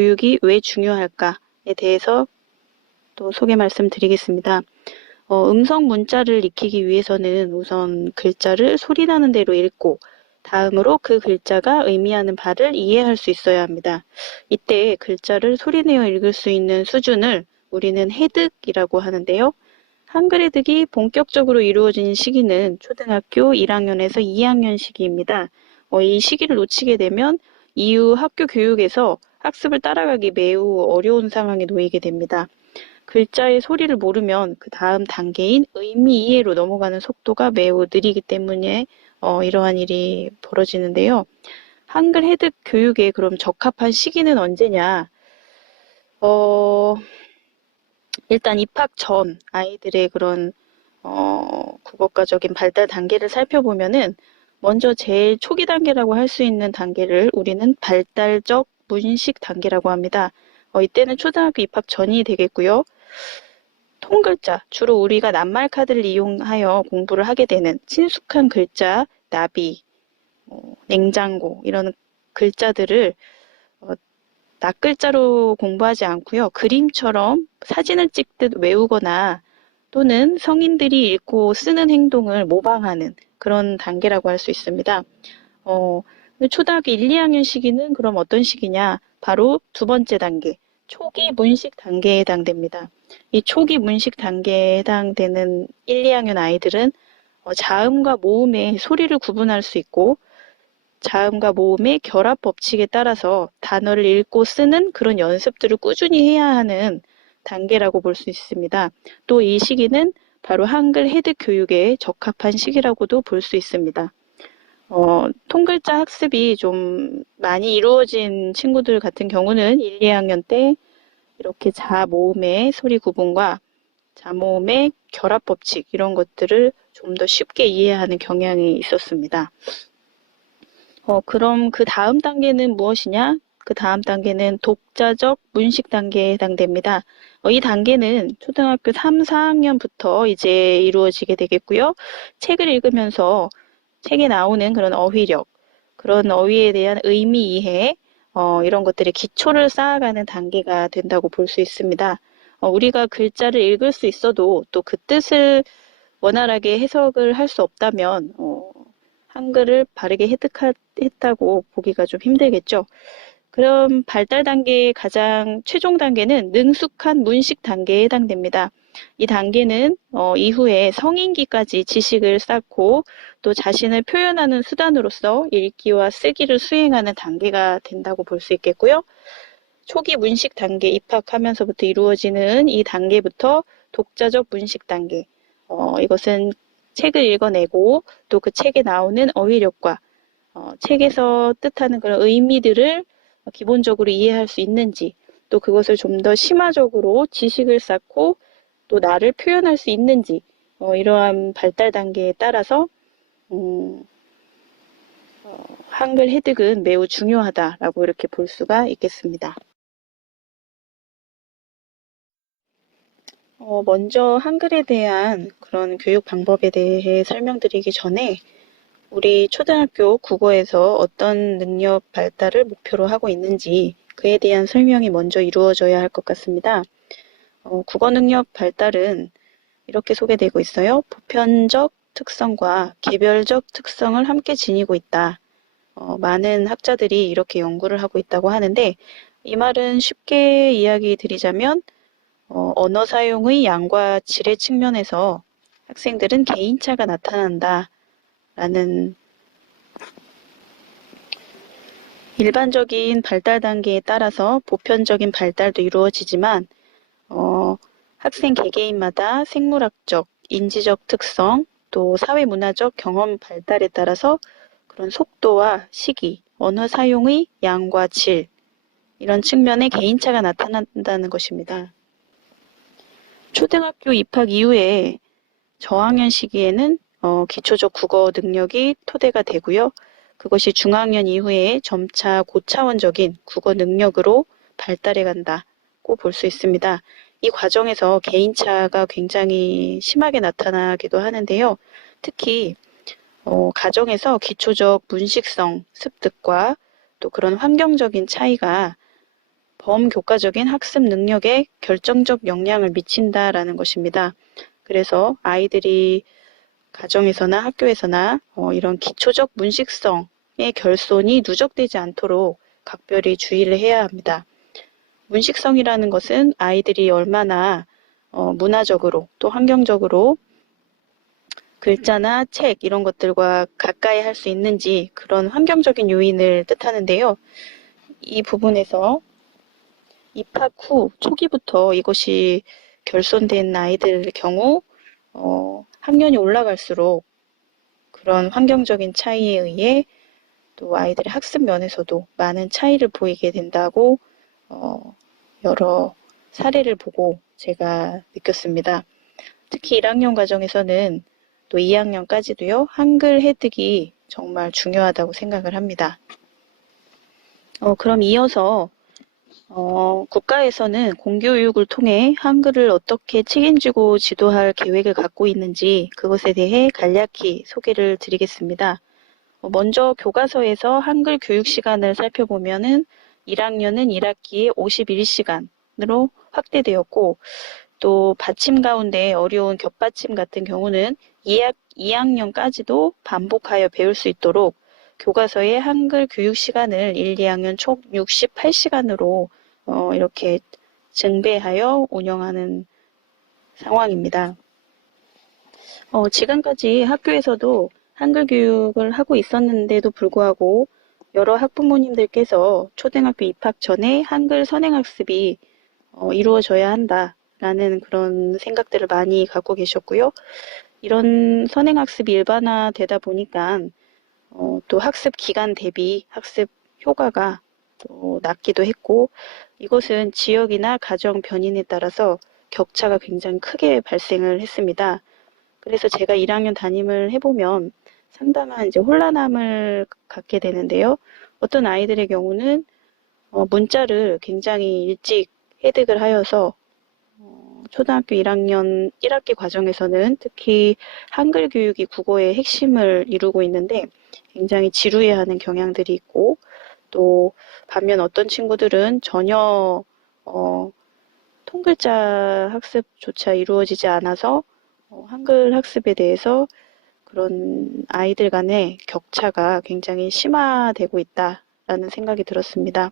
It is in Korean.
교육이 왜 중요할까에 대해서 또 소개 말씀드리겠습니다. 음성 문자를 익히기 위해서는 우선 글자를 소리나는 대로 읽고 다음으로 그 글자가 의미하는 바를 이해할 수 있어야 합니다. 이때 글자를 소리내어 읽을 수 있는 수준을 우리는 해득이라고 하는데요. 한글 해득이 본격적으로 이루어진 시기는 초등학교 1학년에서 2학년 시기입니다. 이 시기를 놓치게 되면 이후 학교 교육에서 학습을 따라가기 매우 어려운 상황에 놓이게 됩니다. 글자의 소리를 모르면 그 다음 단계인 의미 이해로 넘어가는 속도가 매우 느리기 때문에 이러한 일이 벌어지는데요. 한글 해득 교육에 그럼 적합한 시기는 언제냐? 일단 입학 전 아이들의 그런 국어과적인 발달 단계를 살펴보면은 먼저 제일 초기 단계라고 할 수 있는 단계를 우리는 발달적 문식 단계라고 합니다. 이때는 초등학교 입학 전이 되겠고요. 통글자, 주로 우리가 낱말 카드를 이용하여 공부를 하게 되는 친숙한 글자, 나비, 냉장고 이런 글자들을 낱글자로 공부하지 않고요. 그림처럼 사진을 찍듯 외우거나 또는 성인들이 읽고 쓰는 행동을 모방하는 그런 단계라고 할 수 있습니다. 초등학교 1, 2학년 시기는 그럼 어떤 시기냐? 바로 두 번째 단계, 초기 문식 단계에 해당됩니다. 이 초기 문식 단계에 해당되는 1, 2학년 아이들은 자음과 모음의 소리를 구분할 수 있고 자음과 모음의 결합 법칙에 따라서 단어를 읽고 쓰는 그런 연습들을 꾸준히 해야 하는 단계라고 볼 수 있습니다. 또 이 시기는 바로 한글 해득 교육에 적합한 시기라고도 볼 수 있습니다. 통글자 학습이 좀 많이 이루어진 친구들 같은 경우는 1, 2학년 때 이렇게 자모음의 소리 구분과 자모음의 결합 법칙 이런 것들을 좀 더 쉽게 이해하는 경향이 있었습니다. 그럼 그 다음 단계는 무엇이냐? 그 다음 단계는 독자적 문식 단계에 해당됩니다. 이 단계는 초등학교 3, 4학년부터 이제 이루어지게 되겠고요. 책을 읽으면서 책에 나오는 그런 어휘력, 그런 어휘에 대한 의미 이해, 이런 것들의 기초를 쌓아가는 단계가 된다고 볼 수 있습니다. 우리가 글자를 읽을 수 있어도 또 그 뜻을 원활하게 해석을 할 수 없다면 한글을 바르게 했다고 보기가 좀 힘들겠죠. 그럼 발달 단계의 가장 최종 단계는 능숙한 문식 단계에 해당됩니다. 이 단계는 이후에 성인기까지 지식을 쌓고 또 자신을 표현하는 수단으로서 읽기와 쓰기를 수행하는 단계가 된다고 볼 수 있겠고요. 초기 문식 단계 입학하면서부터 이루어지는 이 단계부터 독자적 문식 단계. 이것은 책을 읽어내고 또 그 책에 나오는 어휘력과 책에서 뜻하는 그런 의미들을 기본적으로 이해할 수 있는지 또 그것을 좀 더 심화적으로 지식을 쌓고 또 나를 표현할 수 있는지 이러한 발달 단계에 따라서 한글 해득은 매우 중요하다라고 이렇게 볼 수가 있겠습니다. 먼저 한글에 대한 그런 교육 방법에 대해 설명드리기 전에 우리 초등학교 국어에서 어떤 능력 발달을 목표로 하고 있는지 그에 대한 설명이 먼저 이루어져야 할 것 같습니다. 국어 능력 발달은 이렇게 소개되고 있어요. 보편적 특성과 개별적 특성을 함께 지니고 있다. 많은 학자들이 이렇게 연구를 하고 있다고 하는데 이 말은 쉽게 이야기 드리자면 언어 사용의 양과 질의 측면에서 학생들은 개인차가 나타난다 라는 일반적인 발달 단계에 따라서 보편적인 발달도 이루어지지만 학생 개개인마다 생물학적, 인지적 특성, 또 사회문화적 경험 발달에 따라서 그런 속도와 시기, 언어 사용의 양과 질 이런 측면에 개인차가 나타난다는 것입니다. 초등학교 입학 이후에 저학년 시기에는 기초적 국어 능력이 토대가 되고요. 그것이 중학년 이후에 점차 고차원적인 국어 능력으로 발달해 간다고 볼 수 있습니다. 이 과정에서 개인차가 굉장히 심하게 나타나기도 하는데요. 특히 가정에서 기초적 문식성 습득과 또 그런 환경적인 차이가 범교과적인 학습 능력에 결정적 영향을 미친다라는 것입니다. 그래서 아이들이 가정에서나 학교에서나 이런 기초적 문식성의 결손이 누적되지 않도록 각별히 주의를 해야 합니다. 문식성이라는 것은 아이들이 얼마나 문화적으로 또 환경적으로 글자나 책 이런 것들과 가까이 할 수 있는지 그런 환경적인 요인을 뜻하는데요. 이 부분에서 입학 후 초기부터 이것이 결손된 아이들 경우 학년이 올라갈수록 그런 환경적인 차이에 의해 또 아이들의 학습 면에서도 많은 차이를 보이게 된다고 여러 사례를 보고 제가 느꼈습니다. 특히 1학년 과정에서는 또 2학년까지도요, 한글 획득이 정말 중요하다고 생각을 합니다. 그럼 이어서 국가에서는 공교육을 통해 한글을 어떻게 책임지고 지도할 계획을 갖고 있는지 그것에 대해 간략히 소개를 드리겠습니다. 먼저 교과서에서 한글 교육 시간을 살펴보면은 1학년은 1학기에 51시간으로 확대되었고 또 받침 가운데 어려운 겹받침 같은 경우는 2학년까지도 반복하여 배울 수 있도록 교과서의 한글 교육 시간을 1, 2학년 총 68시간으로 이렇게 증배하여 운영하는 상황입니다. 지금까지 학교에서도 한글 교육을 하고 있었는데도 불구하고 여러 학부모님들께서 초등학교 입학 전에 한글 선행학습이 이루어져야 한다라는 그런 생각들을 많이 갖고 계셨고요. 이런 선행학습이 일반화되다 보니까 또 학습 기간 대비 학습 효과가 또 낮기도 했고 이것은 지역이나 가정 변인에 따라서 격차가 굉장히 크게 발생을 했습니다. 그래서 제가 1학년 담임을 해보면 상당한 이제 혼란함을 갖게 되는데요. 어떤 아이들의 경우는 문자를 굉장히 일찍 획득을 하여서 초등학교 1학년 1학기 과정에서는 특히 한글 교육이 국어의 핵심을 이루고 있는데 굉장히 지루해하는 경향들이 있고 또 반면 어떤 친구들은 전혀 통글자 학습조차 이루어지지 않아서 한글 학습에 대해서 그런 아이들 간의 격차가 굉장히 심화되고 있다라는 생각이 들었습니다.